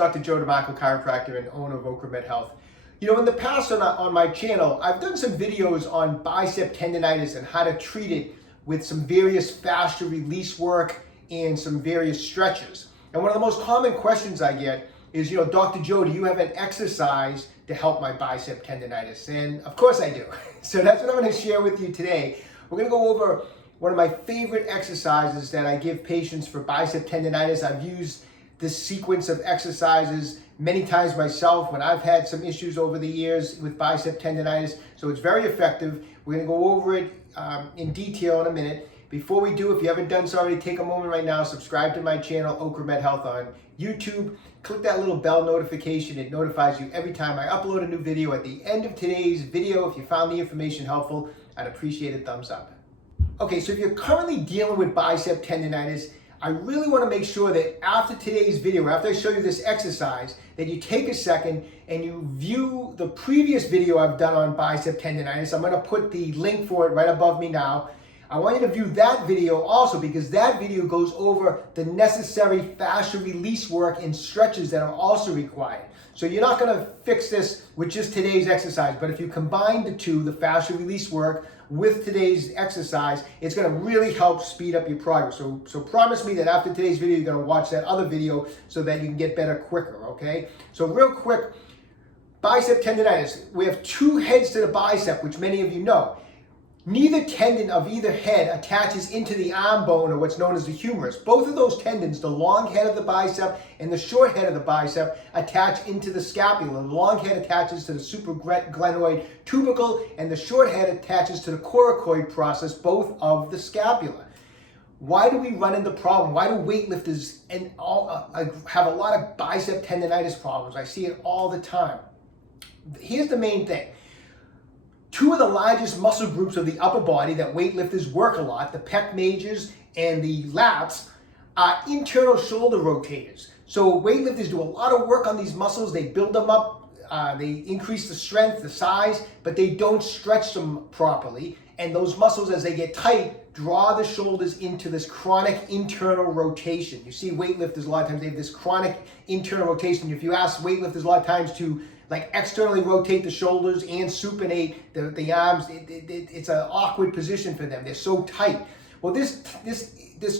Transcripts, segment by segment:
Dr. Joe DeMarco, chiropractor and owner of OcraMed Health. You know, in the past on my channel, I've done some videos on bicep tendonitis and how to treat it with some various fascia release work and some various stretches. And one of the most common questions I get is, Dr. Joe, do you have an exercise to help my bicep tendonitis? And of course I do. So that's what I'm going to share with you today. We're going to go over one of my favorite exercises that I give patients for bicep tendonitis. I've used this sequence of exercises many times myself when I've had some issues over the years with bicep tendonitis. So it's very effective. We're going to go over it in detail in a minute. Before we do, if you haven't done so already, take a moment right now, subscribe to my channel, OcraMed Health on YouTube. Click that little bell notification. It notifies you every time I upload a new video. At the end of today's video, if you found the information helpful, I'd appreciate a thumbs up. Okay, so if you're currently dealing with bicep tendonitis, I really want to make sure that after today's video, after I show you this exercise, that you take a second and you view the previous video I've done on bicep tendonitis. I'm going to put the link for it right above me now. I want you to view that video also because that video goes over the necessary fascia release work and stretches that are also required. So you're not going to fix this with just today's exercise, but if you combine the two, the fascia release work with today's exercise, it's going to really help speed up your progress. So promise me that after today's video, you're going to watch that other video so that you can get better quicker, okay? So real quick, bicep tendonitis. We have two heads to the bicep, which many of you know. Neither tendon of either head attaches into the arm bone or what's known as the humerus. Both of those tendons, the long head of the bicep and the short head of the bicep, attach into the scapula. The long head attaches to the supraglenoid tubercle and the short head attaches to the coracoid process, both of the scapula. Why do we run into problem? Why do weightlifters have a lot of bicep tendonitis problems? I see it all the time. Here's the main thing. Two of the largest muscle groups of the upper body that weightlifters work a lot, the pec majors and the lats, are internal shoulder rotators. So weightlifters do a lot of work on these muscles. They build them up, they increase the strength, the size, but they don't stretch them properly. And those muscles, as they get tight, draw the shoulders into this chronic internal rotation. You see weightlifters a lot of times, they have this chronic internal rotation. If you ask weightlifters a lot of times to externally rotate the shoulders and supinate the arms, it's an awkward position for them. They're so tight. Well, this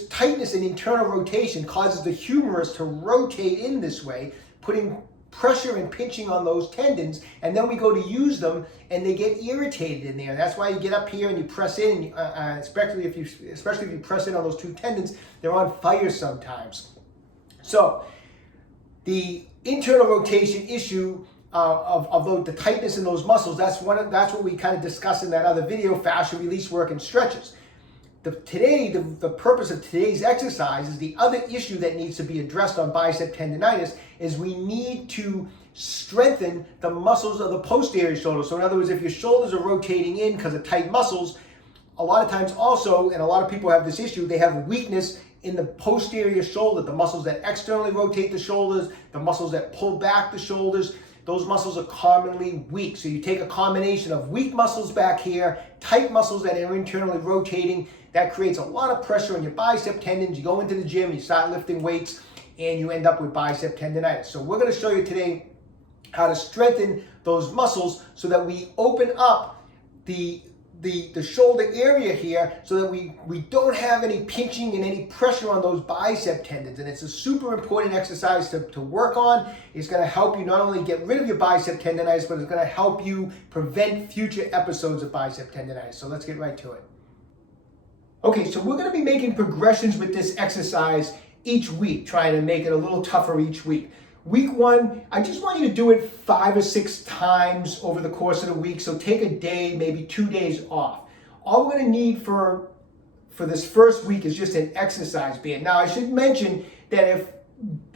tightness in internal rotation causes the humerus to rotate in this way, putting pressure and pinching on those tendons, and then we go to use them and they get irritated in there. That's why you get up here and you press in, especially if you press in on those two tendons, they're on fire sometimes. So the internal rotation issue of the tightness in those muscles, that's what we kind of discussed in that other video, fascia release work and stretches. The purpose of today's exercise is the other issue that needs to be addressed on bicep tendonitis is we need to strengthen the muscles of the posterior shoulder. So in other words, if your shoulders are rotating in because of tight muscles, a lot of times also, and a lot of people have this issue, they have weakness in the posterior shoulder, the muscles that externally rotate the shoulders, the muscles that pull back the shoulders. Those muscles are commonly weak. So you take a combination of weak muscles back here, tight muscles that are internally rotating. That creates a lot of pressure on your bicep tendons. You go into the gym, you start lifting weights, and you end up with bicep tendonitis. So we're going to show you today how to strengthen those muscles so that we open up the shoulder area here so that we don't have any pinching and any pressure on those bicep tendons. And it's a super important exercise to work on. It's going to help you not only get rid of your bicep tendonitis, but it's going to help you prevent future episodes of bicep tendonitis. So let's get right to it. Okay, so we're going to be making progressions with this exercise each week, trying to make it a little tougher each week. Week one, I just want you to do it 5 or 6 times over the course of the week. So take a day, maybe 2 days off. All we're going to need for this first week is just an exercise band. Now, I should mention that if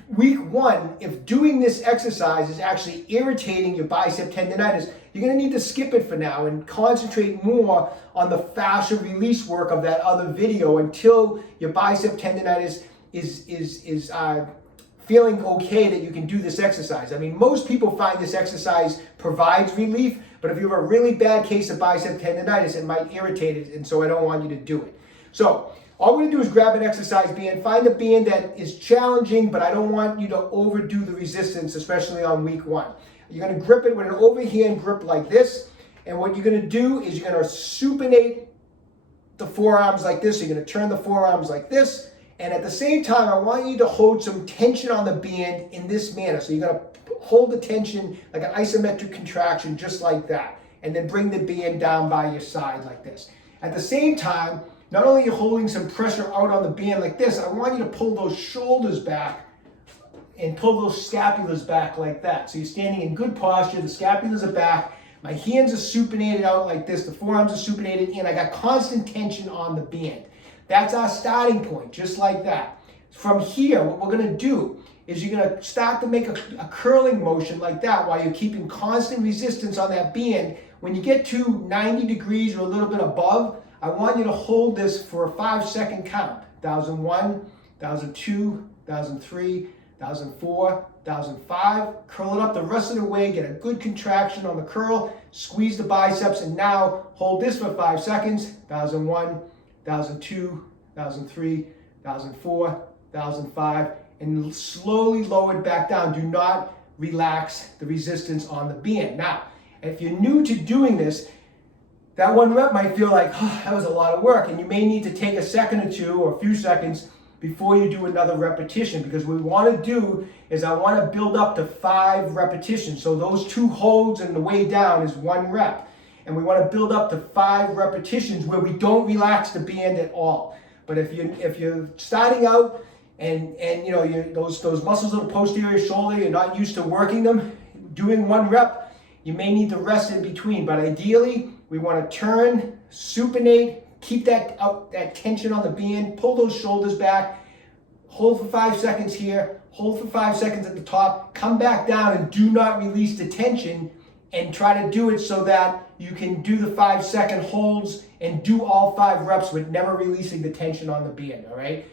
week one, if doing this exercise is actually irritating your bicep tendonitis, you're going to need to skip it for now and concentrate more on the fascia release work of that other video until your bicep tendonitis is feeling okay that you can do this exercise. I mean, most people find this exercise provides relief, but if you have a really bad case of bicep tendonitis, it might irritate it, and so I don't want you to do it. So All we're gonna do is grab an exercise band, find a band that is challenging, but I don't want you to overdo the resistance, especially on week 1. You're gonna grip it with an overhand grip like this, and what you're gonna do is you're gonna supinate the forearms like this. You're gonna turn the forearms like this, and at the same time, I want you to hold some tension on the band in this manner. So you're gonna hold the tension like an isometric contraction, just like that, and then bring the band down by your side like this. At the same time, not only are you holding some pressure out on the band like this, I want you to pull those shoulders back and pull those scapulas back like that. So you're standing in good posture, the scapulas are back, my hands are supinated out like this, the forearms are supinated in, I got constant tension on the band. That's our starting point, just like that. From here, what we're gonna do is you're gonna start to make a curling motion like that while you're keeping constant resistance on that band. When you get to 90 degrees or a little bit above, I want you to hold this for a 5-second count. 1001, 1002, 1003, 1004, 1005. Curl it up the rest of the way, get a good contraction on the curl, squeeze the biceps, and now hold this for 5 seconds. 1001, 1002, 1003, 1004, 1005, and slowly lower it back down. Do not relax the resistance on the band. Now, if you're new to doing this, that 1 rep might feel like, oh, that was a lot of work, and you may need to take a second or two or a few seconds before you do another repetition, because what we want to do is I want to build up to 5 repetitions. So those 2 holds and the way down is 1 rep. And we want to build up to 5 repetitions where we don't relax the band at all. But if you're starting out and you know those muscles of the posterior shoulder, you're not used to working them, doing 1 rep, you may need to rest in between. But ideally, we want to turn, supinate, keep that tension on the band, pull those shoulders back, hold for 5 seconds here, hold for 5 seconds at the top, come back down and do not release the tension, and try to do it so that you can do the 5-second holds and do all 5 reps with never releasing the tension on the band, all right?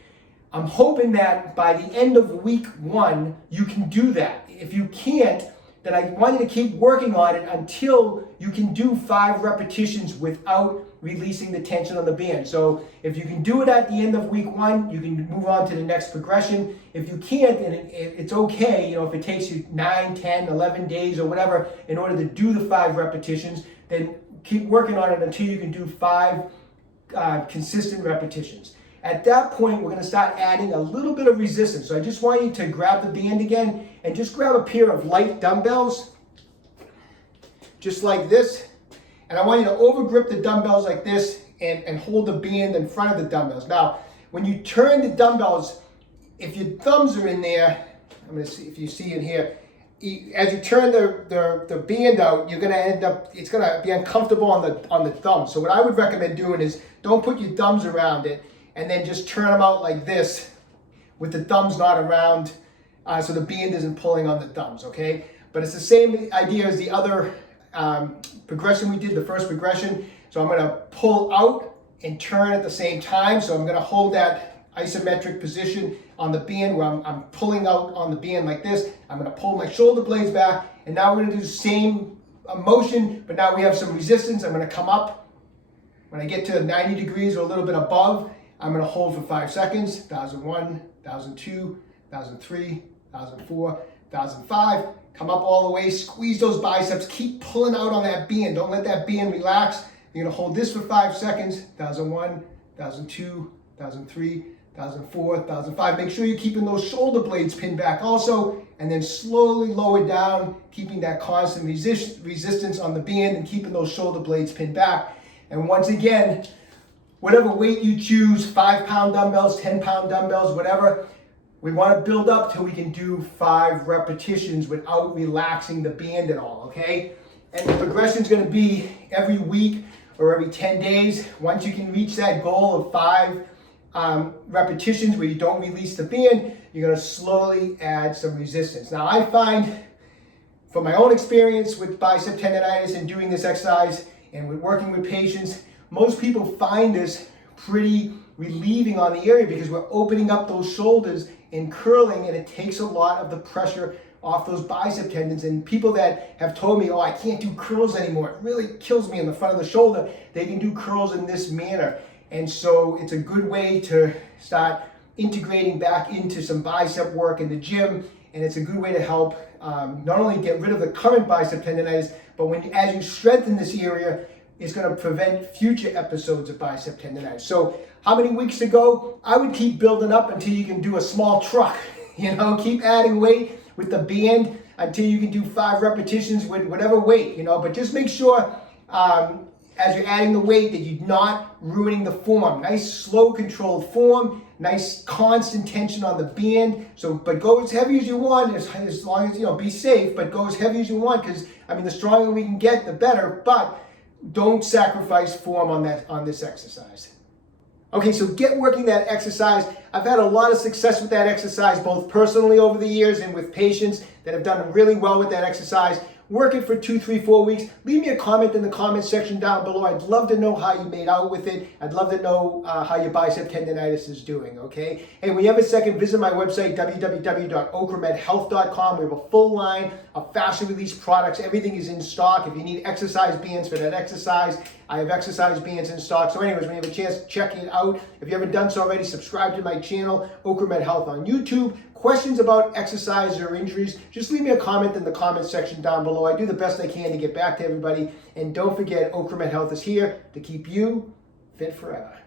I'm hoping that by the end of week 1, you can do that. If you can't, then I want you to keep working on it until you can do 5 repetitions without releasing the tension on the band. So if you can do it at the end of week 1, you can move on to the next progression. If you can't, then it's okay, you know, if it takes you 9, 10, 11 days or whatever in order to do the 5 repetitions, then keep working on it until you can do 5 consistent repetitions. At that point, we're gonna start adding a little bit of resistance. So I just want you to grab the band again and just grab a pair of light dumbbells, just like this. And I want you to overgrip the dumbbells like this and hold the band in front of the dumbbells. Now, when you turn the dumbbells, if your thumbs are in there, I'm gonna see if you see it here, as you turn the band out, you're gonna end up, it's gonna be uncomfortable on the thumb. So what I would recommend doing is don't put your thumbs around it, and then just turn them out like this with the thumbs not around, so the band isn't pulling on the thumbs, okay? But it's the same idea as the other progression we did, the first progression. So I'm gonna pull out and turn at the same time. So I'm gonna hold that isometric position on the band where I'm pulling out on the band like this. I'm gonna pull my shoulder blades back, and now we're gonna do the same motion, but now we have some resistance. I'm gonna come up. When I get to 90 degrees or a little bit above, I'm gonna hold for 5 seconds, 1001, 1002, 1003, 1004, 1005. Come up all the way, squeeze those biceps, keep pulling out on that band. Don't let that band relax. You're gonna hold this for 5 seconds, 1001, 1002, 1003, 1004, 1005. Make sure you're keeping those shoulder blades pinned back also, and then slowly lower down, keeping that constant resistance on the band and keeping those shoulder blades pinned back. And once again, whatever weight you choose, 5-pound dumbbells, 10-pound dumbbells, whatever, we want to build up till we can do 5 repetitions without relaxing the band at all, okay? And the progression is going to be every week or every 10 days. Once you can reach that goal of 5 repetitions where you don't release the band, you're going to slowly add some resistance. Now, I find from my own experience with bicep tendonitis and doing this exercise and with working with patients, most people find this pretty relieving on the area because we're opening up those shoulders and curling, and it takes a lot of the pressure off those bicep tendons. And people that have told me, oh, I can't do curls anymore, it really kills me in the front of the shoulder, they can do curls in this manner. And so it's a good way to start integrating back into some bicep work in the gym. And it's a good way to help not only get rid of the current bicep tendonitis, but as you strengthen this area, it's going to prevent future episodes of bicep tendonitis. So how many weeks to go? I would keep building up until you can do a small truck. Keep adding weight with the band until you can do 5 repetitions with whatever weight, but just make sure as you're adding the weight that you're not ruining the form. Nice, slow, controlled form, nice, constant tension on the band. But go as heavy as you want, as long as, be safe, but go as heavy as you want, because, the stronger we can get, the better, but don't sacrifice form on this exercise. Okay, so get working that exercise. I've had a lot of success with that exercise, both personally over the years and with patients that have done really well with that exercise. Work it for 2, 3, 4 weeks. Leave me a comment in the comment section down below. I'd love to know how you made out with it. I'd love to know how your bicep tendonitis is doing, okay? Hey, when you have a second, visit my website, www.OcraMedHealth.com. We have a full line of faster release products. Everything is in stock. If you need exercise bands for that exercise, I have exercise bands in stock. So anyways, when you have a chance, check it out. If you haven't done so already, subscribe to my channel, OcraMed Health on YouTube. Questions about exercise or injuries, just leave me a comment in the comment section down below. I do the best I can to get back to everybody. And don't forget, OcraMed Health is here to keep you fit forever.